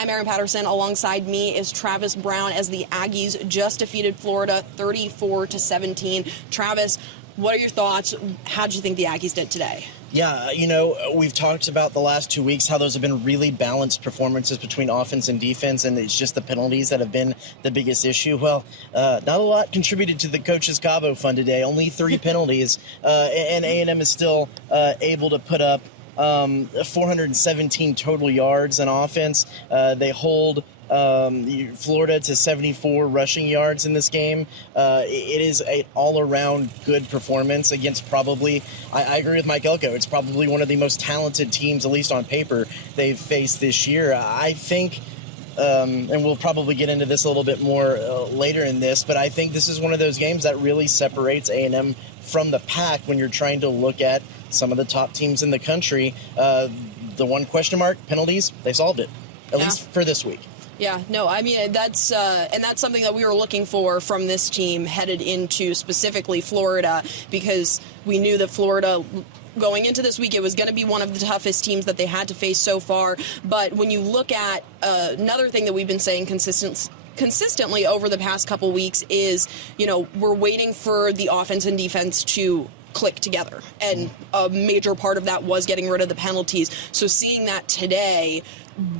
I'm Erin Patterson. Alongside me is Travis Brown as the Aggies just defeated Florida 34-17. Travis, what are your thoughts? How did you think the Aggies did today? Yeah, we've talked about the last 2 weeks how those have been really balanced performances between offense and defense, and it's just the penalties that have been the biggest issue. Well, not a lot contributed to the Coach's Cabo Fund today, only 3 penalties, and A&M is still able to put up 417 total yards on offense. They hold Florida to 74 rushing yards in this game. It is an all-around good performance against probably, I agree with Mike Elko, it's probably one of the most talented teams, at least on paper, they've faced this year. I think, and we'll probably get into this a little bit more later in this, but I think this is one of those games that really separates A&M from the pack when you're trying to look at some of the top teams in the country. The one question mark, penalties, they solved it, at least for this week. Yeah, no, I mean, that's and that's something that we were looking for from this team headed into specifically Florida, because we knew that Florida, going into this week, it was going to be one of the toughest teams that they had to face so far. But when you look at another thing that we've been saying consistently over the past couple weeks is, we're waiting for the offense and defense to click together. And a major part of that was getting rid of the penalties. So seeing that today,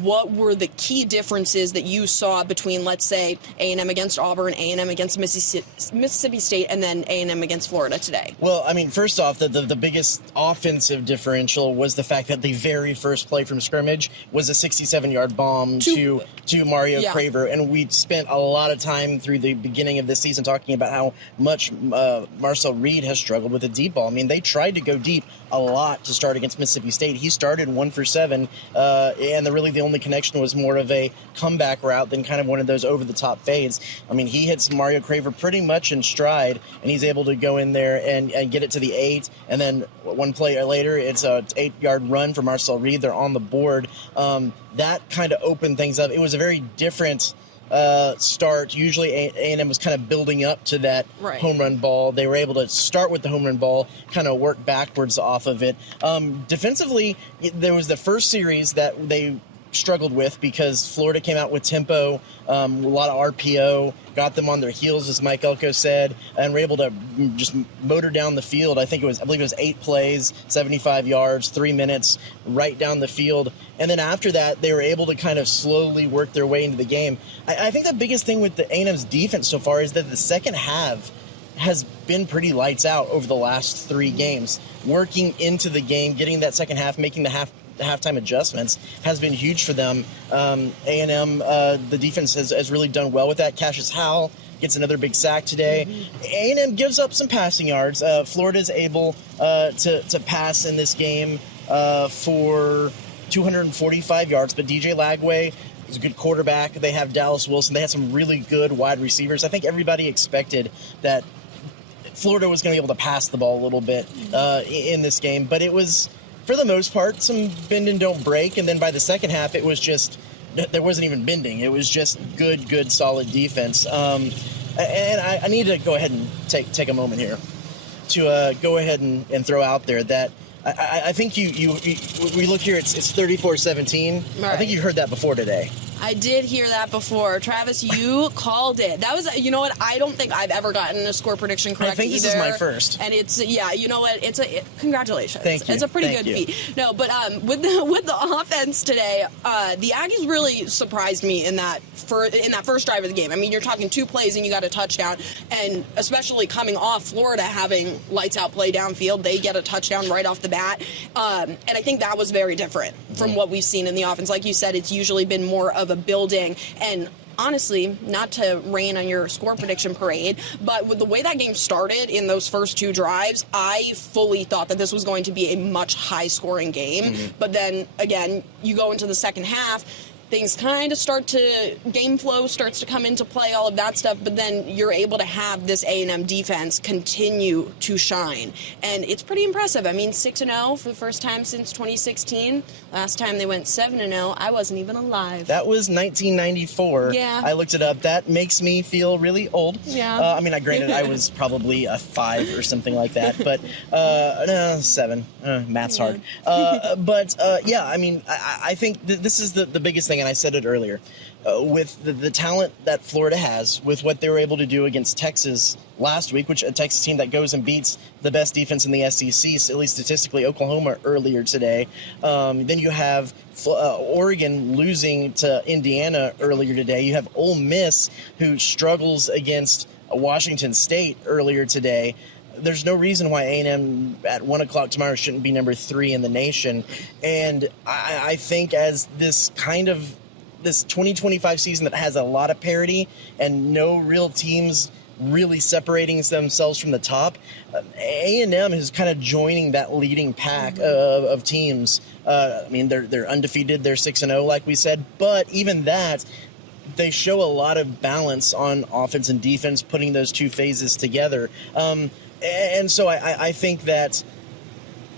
what were the key differences that you saw between, let's say, A&M against Auburn, A&M against Mississippi State, and then A&M against Florida today? Well, I mean, first off, the biggest offensive differential was the fact that the very first play from scrimmage was a 67-yard bomb to Mario Craver, and we spent a lot of time through the beginning of this season talking about how much Marcel Reed has struggled with the deep ball. I mean, they tried to go deep a lot to start against Mississippi State. He started 1 for 7, and the only connection was more of a comeback route than kind of one of those over-the-top fades. I mean, he hits Mario Craver pretty much in stride, and he's able to go in there and get it to the 8, and then one play later, it's an 8-yard run for Marcel Reed. They're on the board. That kind of opened things up. It was a very different start. Usually A&M was kind of building up to that home run ball. They were able to start with the home run ball, kind of work backwards off of it. Defensively, there was the first series that they struggled with because Florida came out with tempo, a lot of RPO, got them on their heels, as Mike Elko said, and were able to just motor down the field. I believe it was 8 plays, 75 yards, 3 minutes, right down the field. And then after that, they were able to kind of slowly work their way into the game. I think the biggest thing with the A&M's defense so far is that the second half has been pretty lights out over the last 3 games. Working into the game, getting that second half, making the halftime adjustments has been huge for them. A&M, the defense has really done well with that. Cassius Howell gets another big sack today. A&M gives up some passing yards. Florida's able to pass in this game for 245 yards, but DJ Lagway is a good quarterback. They have Dallas Wilson. They had some really good wide receivers. I think everybody expected that Florida was going to be able to pass the ball a little bit in this game, but it was, for the most part, some bend and don't break. And then by the second half, it was just, there wasn't even bending. It was just good, solid defense. And I need to go ahead and take a moment here to go ahead and throw out there that I think we look here, it's 34-17. Right. I think you heard that before today. I did hear that before. Travis, you called it. That was, you know what? I don't think I've ever gotten a score prediction correct. I think this is my first. And it's, you know what? Congratulations. Thank you. It's a pretty good feat. No, but with the offense today, the Aggies really surprised me in that first drive of the game. I mean, you're talking 2 plays and you got a touchdown, and especially coming off Florida having lights out play downfield, they get a touchdown right off the bat. And I think that was very different from what we've seen in the offense. Like you said, it's usually been more of a building, and honestly, not to rain on your score prediction parade, but with the way that game started in those first 2 drives, I fully thought that this was going to be a much high-scoring game. But then, again, you go into the second half, things kind of game flow starts to come into play, all of that stuff, but then you're able to have this A&M defense continue to shine. And it's pretty impressive. I mean, 6-0 for the first time since 2016. Last time they went 7-0, I wasn't even alive. That was 1994. Yeah. I looked it up. That makes me feel really old. Yeah. I mean, granted, I was probably a 5 or something like that, but no, 7. Math's hard. But, yeah, I mean, I think this is the biggest thing. thing, and I said it earlier. With the talent that Florida has, with what they were able to do against Texas last week, which a Texas team that goes and beats the best defense in the SEC, at least statistically, Oklahoma earlier today. Then you have Oregon losing to Indiana earlier today. You have Ole Miss, who struggles against Washington State earlier today. There's no reason why A&M at 1 o'clock tomorrow shouldn't be number 3 in the nation. And I think as this 2025 season that has a lot of parity and no real teams really separating themselves from the top, A&M is kind of joining that leading pack of teams. I mean, they're undefeated. They're 6-0, like we said. But even that, they show a lot of balance on offense and defense, putting those two phases together. And so I think that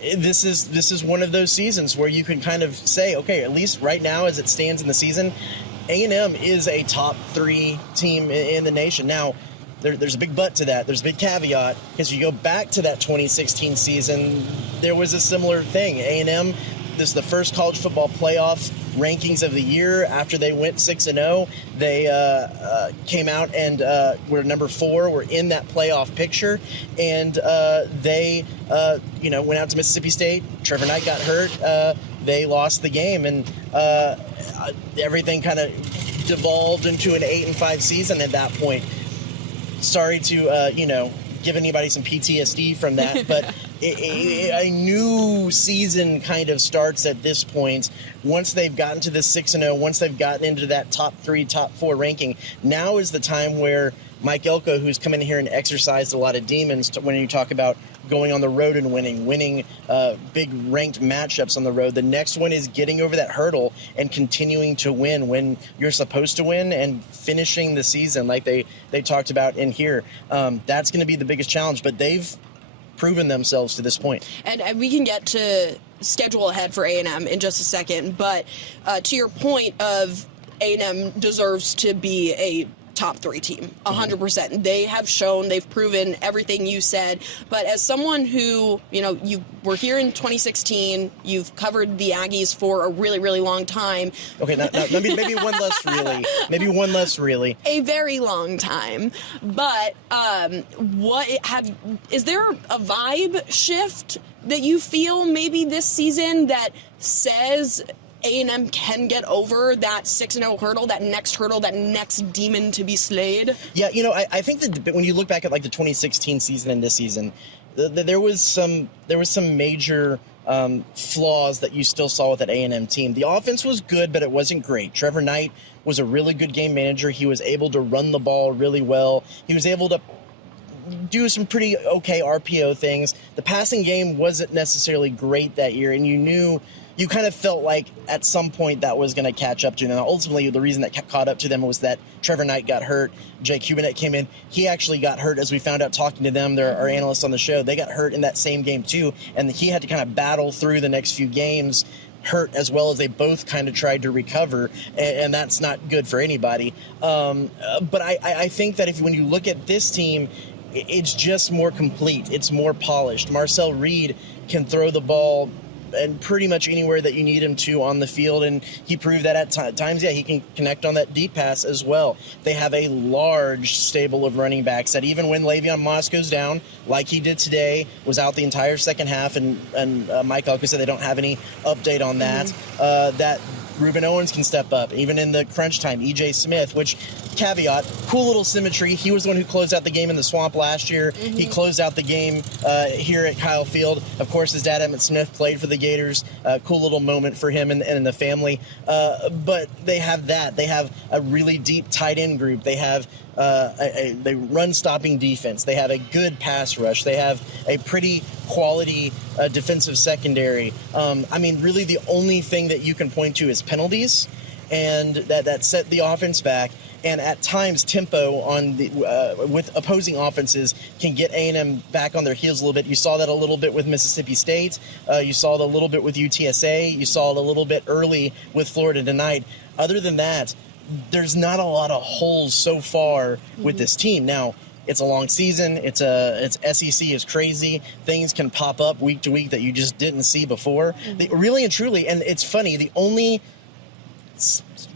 this is one of those seasons where you can kind of say, okay, at least right now as it stands in the season, A&M is a top 3 team in the nation. Now, there's a big but to that. There's a big caveat, because you go back to that 2016 season, there was a similar thing. A&M, this is the first college football playoff rankings of the year. After they went 6-0, they came out and were number 4. Were in that playoff picture, and they went out to Mississippi State. Trevor Knight got hurt. They lost the game, and everything kind of devolved into an 8-5 season at that point. Sorry to give anybody some PTSD from that, but a new season kind of starts at this point. Once they've gotten to this 6-0, once they've gotten into that top 3, top 4 ranking, now is the time where Mike Elko, who's come in here and exercised a lot of demons, when you talk about going on the road and winning big ranked matchups on the road. The next one is getting over that hurdle and continuing to win when you're supposed to win and finishing the season like they talked about in here. That's going to be the biggest challenge, but they've proven themselves to this point. And we can get to schedule ahead for A&M in just a second, but to your point of A&M deserves to be a top 3 team, 100%. They have shown, they've proven everything you said. But as someone who, you were here in 2016, you've covered the Aggies for a really, really long time. Okay, maybe one less really. Maybe one less really. A very long time. But is there a vibe shift that you feel maybe this season that says A&M can get over that 6-0 hurdle, that next demon to be slayed? Yeah, I think that when you look back at like the 2016 season and this season, there was some major flaws that you still saw with that A&M team. The offense was good, but it wasn't great. Trevor Knight was a really good game manager. He was able to run the ball really well. He was able to do some pretty okay RPO things. The passing game wasn't necessarily great that year, and you kind of felt like at some point that was going to catch up to them. And ultimately, the reason that caught up to them was that Trevor Knight got hurt. Jake Hubinet came in. He actually got hurt, as we found out talking to them. There are analysts on the show. They got hurt in that same game, too. And he had to kind of battle through the next few games, hurt as well as they both kind of tried to recover. And that's not good for anybody. But I think that when you look at this team, it's just more complete. It's more polished. Marcel Reed can throw the ball and pretty much anywhere that you need him to on the field, and he proved that at times. Yeah, he can connect on that deep pass as well. They have a large stable of running backs that even when Le'Veon Moss goes down, like he did today, was out the entire second half, and Mike Elko said they don't have any update on that, that Reuben Owens can step up, even in the crunch time. E.J. Smith, which, caveat, cool little symmetry. He was the one who closed out the game in the Swamp last year. He closed out the game here at Kyle Field. Of course, his dad, Emmett Smith, played for the Gators. Cool little moment for him and the family. But they have that. They have a really deep tight end group. They have they run-stopping defense. They have a good pass rush. They have a pretty quality defensive secondary. Really the only thing that you can point to is penalties, and that set the offense back. And at times, tempo on the with opposing offenses can get A&M back on their heels a little bit. You saw that a little bit with Mississippi State. You saw it a little bit with UTSA. You saw it a little bit early with Florida tonight. Other than that, there's not a lot of holes so far with this team. Now, it's a long season. It's SEC is crazy. Things can pop up week to week that you just didn't see before. Really and truly, and it's funny, the only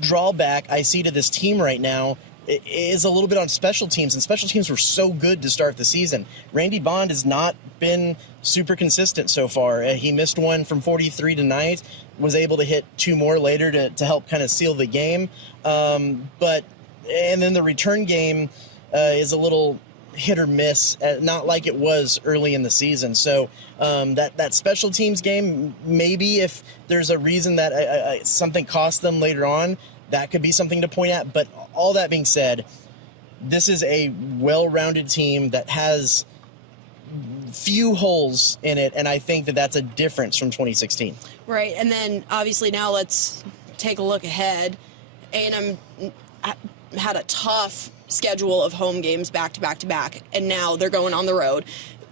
drawback I see to this team right now is a little bit on special teams, and special teams were so good to start the season. Randy Bond has not been super consistent so far. He missed one from 43 tonight, was able to hit 2 more later to help kind of seal the game. And then the return game is a little hit or miss, not like it was early in the season. So that special teams game, maybe if there's a reason that something cost them later on, that could be something to point at. But all that being said, this is a well-rounded team that has few holes in it, and I think that that's a difference from 2016. Right, and then obviously now let's take a look ahead. A&M had a tough schedule of home games back to back to back, and now they're going on the road.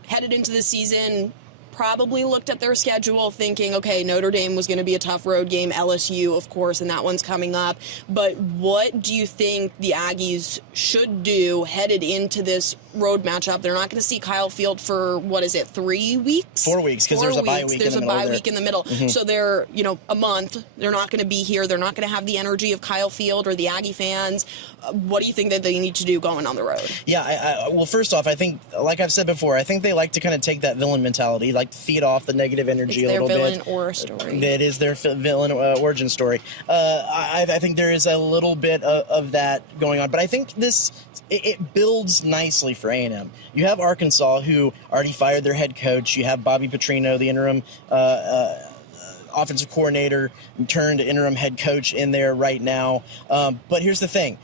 Headed into the season, probably looked at their schedule thinking, okay, Notre Dame was going to be a tough road game, LSU, of course, and that one's coming up. But what do you think the Aggies should do headed into this road matchup? They're not going to see Kyle Field for, 3 weeks? 4 weeks, because there's a bye week There's in the a middle. bye week in the middle. Mm-hmm. So they're, a month. They're not going to be here. They're not going to have the energy of Kyle Field or the Aggie fans. What do you think that they need to do going on the road? Yeah, well, first off, I think, like I've said before, I think they like to kind of take that villain mentality, like feed off the negative energy a little bit. It's their villain or story. It is their villain origin story. I think there is a little bit of that going on, but I think it builds nicely for A&M. You have Arkansas, who already fired their head coach. You have Bobby Petrino, the interim offensive coordinator, turned interim head coach in there right now. But here's the thing.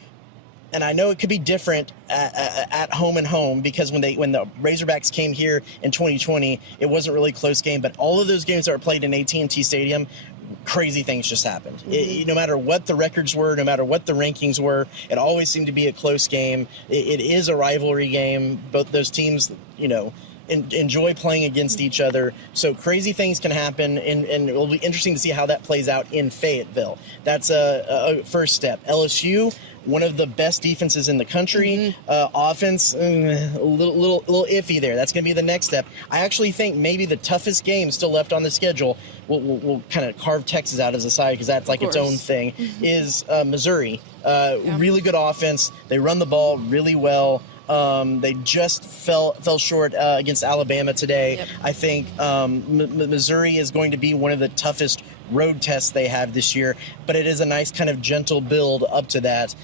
And I know it could be different at home and home, because when the Razorbacks came here in 2020, it wasn't really a close game. But all of those games that were played in AT&T Stadium, crazy things just happened. No matter what the records were, no matter what the rankings were, it always seemed to be a close game. It is a rivalry game. Both those teams, enjoy playing against each other. So crazy things can happen, and it will be interesting to see how that plays out in Fayetteville. That's a first step. LSU, one of the best defenses in the country. Offense, a little iffy there. That's going to be the next step. I actually think maybe the toughest game still left on the schedule, we'll kind of carve Texas out as a side, because that's like its own thing, is Missouri. Really good offense. They run the ball really well. They just fell short against Alabama today. Yep. I think Missouri is going to be one of the toughest road tests they have this year, but it is a nice kind of gentle build up to that.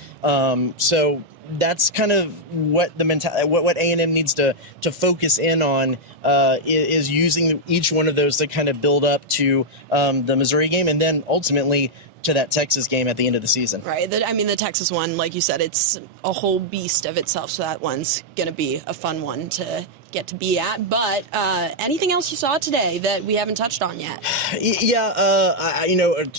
So that's kind of what what A&M needs to focus in on, is using each one of those to kind of build up to the Missouri game, and then ultimately to that Texas game at the end of the season. Right. The Texas one, like you said, it's a whole beast of itself, so that one's going to be a fun one to get to be at. But anything else you saw today that we haven't touched on yet? Yeah,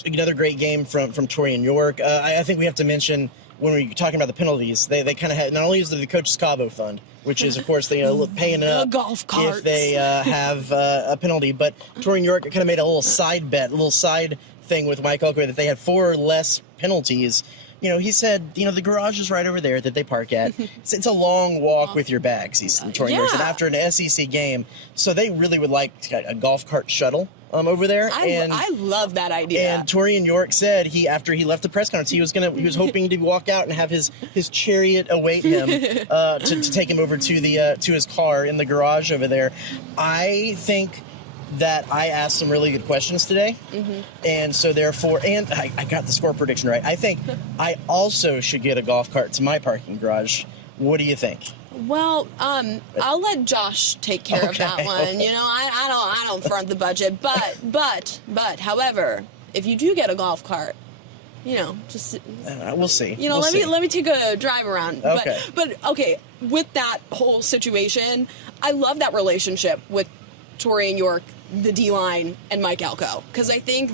another great game from Torian York. I think we have to mention, when we're talking about the penalties, they kind of had, not only is the Coach's Cabo Fund, which is, of course, they paying up golf carts if they have a penalty, but Torian York kind of made a little side bet, a little side thing with Mike Elko, that they had 4 or less penalties. He said, the garage is right over there that they park at. It's a long walk with your bags, Torian York said, after an SEC game. So they really would like a golf cart shuttle over there. I love that idea. And Torian York said after he left the press conference, he was hoping to walk out and have his chariot await him to take him over to his car in the garage over there. I think that I asked some really good questions today, and so therefore, and I got the score prediction right. I think I also should get a golf cart to my parking garage. What do you think? Well, I'll let Josh take care of that one. Okay. I don't front the budget, but however, if you do get a golf cart, just we'll see. Let me take a drive around. Okay. But okay, with that whole situation, I love that relationship with Torian York, the D-line, and Mike Elko, because I think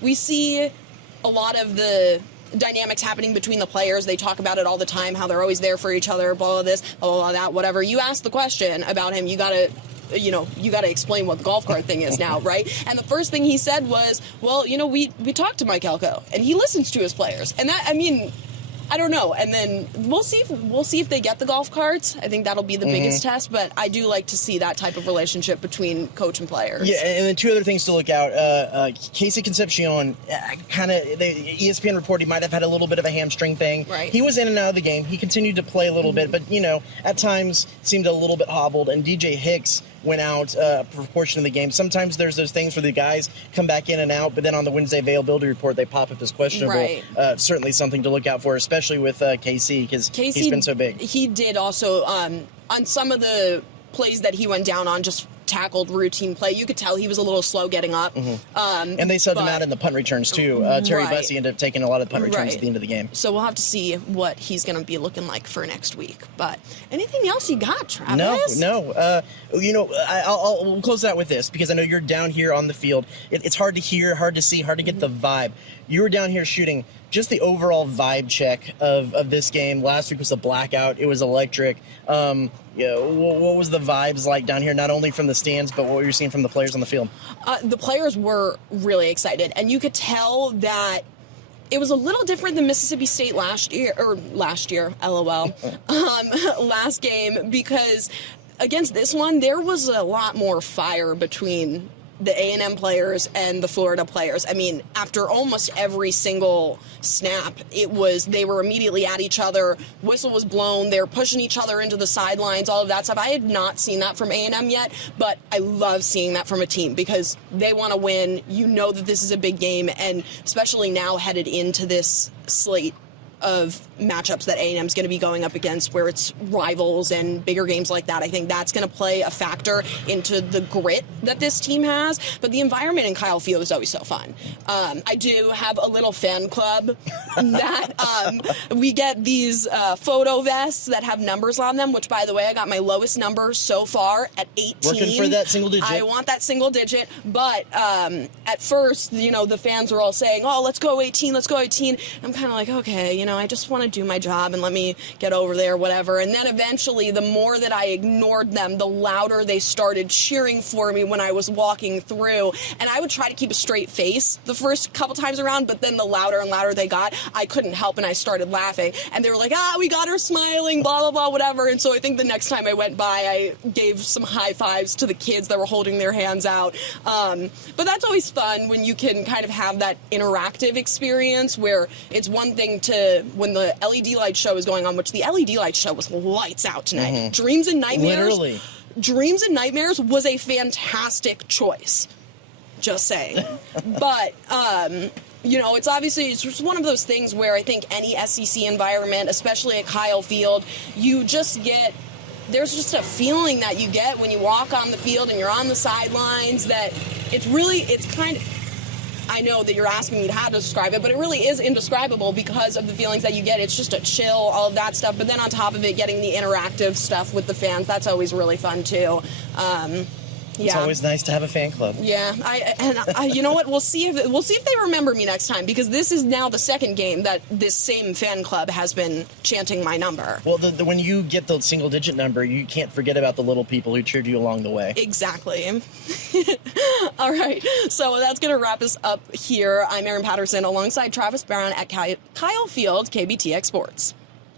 we see a lot of the dynamics happening between the players. They talk about it all the time, how they're always there for each other, blah, blah, this, blah, blah, that, whatever. You ask the question about him, you gotta explain what the golf cart thing is now, right? And the first thing he said was, well, we talked to Mike Elko, and he listens to his players. And that, I don't know. And then we'll see if they get the golf carts. I think that'll be the biggest test. But I do like to see that type of relationship between coach and players. Yeah, and then two other things to look out. Casey Concepcion, the ESPN report he might have had a little bit of a hamstring thing. Right. He was in and out of the game. He continued to play a little bit, but at times seemed a little bit hobbled. And DJ Hicks went out a proportion of the game. Sometimes there's those things where the guys come back in and out, but then on the Wednesday availability report they pop up as questionable. Right. Certainly something to look out for, especially with Casey, because he's been so big. He did also on some of the plays that he went down on, just tackled routine play. You could tell he was a little slow getting up. And they subbed him out in the punt returns too. Terry Bussey ended up taking a lot of punt returns at the end of the game. So we'll have to see what he's going to be looking like for next week. But anything else you got, Travis? No. We'll close out with this because I know you're down here on the field. It's hard to hear, hard to see, hard to get the vibe. You were down here shooting. Just the overall vibe check of this game. Last week was a blackout. It was electric. What was the vibes like down here, not only from the stands, but what you're seeing from the players on the field? The players were really excited, and you could tell that it was a little different than Mississippi State last year, LOL, last game, because against this one, there was a lot more fire between the A&M players and the Florida players. I mean, after almost every single snap, they were immediately at each other. Whistle was blown. They were pushing each other into the sidelines, all of that stuff. I had not seen that from A&M yet, but I love seeing that from a team because they want to win. You know that this is a big game, and especially now headed into this slate of matchups that A&M is going to be going up against, where it's rivals and bigger games like that. I think that's going to play a factor into the grit that this team has. But the environment in Kyle Field is always so fun. I do have a little fan club that we get these photo vests that have numbers on them, which, by the way, I got my lowest number so far at 18. Working for that single digit. I want that single digit. But at first, the fans were all saying, oh, let's go 18, let's go 18. I'm kind of like, okay, I just want to do my job and let me get over there, whatever. And then eventually, the more that I ignored them, the louder they started cheering for me when I was walking through. And I would try to keep a straight face the first couple times around, but then the louder and louder they got, I couldn't help and I started laughing. And they were like, we got her smiling, blah, blah, blah, whatever. And so I think the next time I went by, I gave some high fives to the kids that were holding their hands out. But that's always fun when you can kind of have that interactive experience where it's one thing when the LED light show is going on, which the LED light show was lights out tonight. Dreams and Nightmares. Literally. Dreams and Nightmares was a fantastic choice. Just saying. But, it's just one of those things where I think any SEC environment, especially at Kyle Field, there's just a feeling that you get when you walk on the field and you're on the sidelines that it's kind of, I know that you're asking me how to describe it, but it really is indescribable because of the feelings that you get. It's just a chill, all of that stuff. But then on top of it, getting the interactive stuff with the fans, that's always really fun too. It's always nice to have a fan club. Yeah, you know what? We'll see if they remember me next time, because this is now the second game that this same fan club has been chanting my number. Well, when you get the single-digit number, you can't forget about the little people who cheered you along the way. Exactly. All right, so that's going to wrap us up here. I'm Erin Patterson alongside Travis Brown at Kyle Field, KBTX Sports.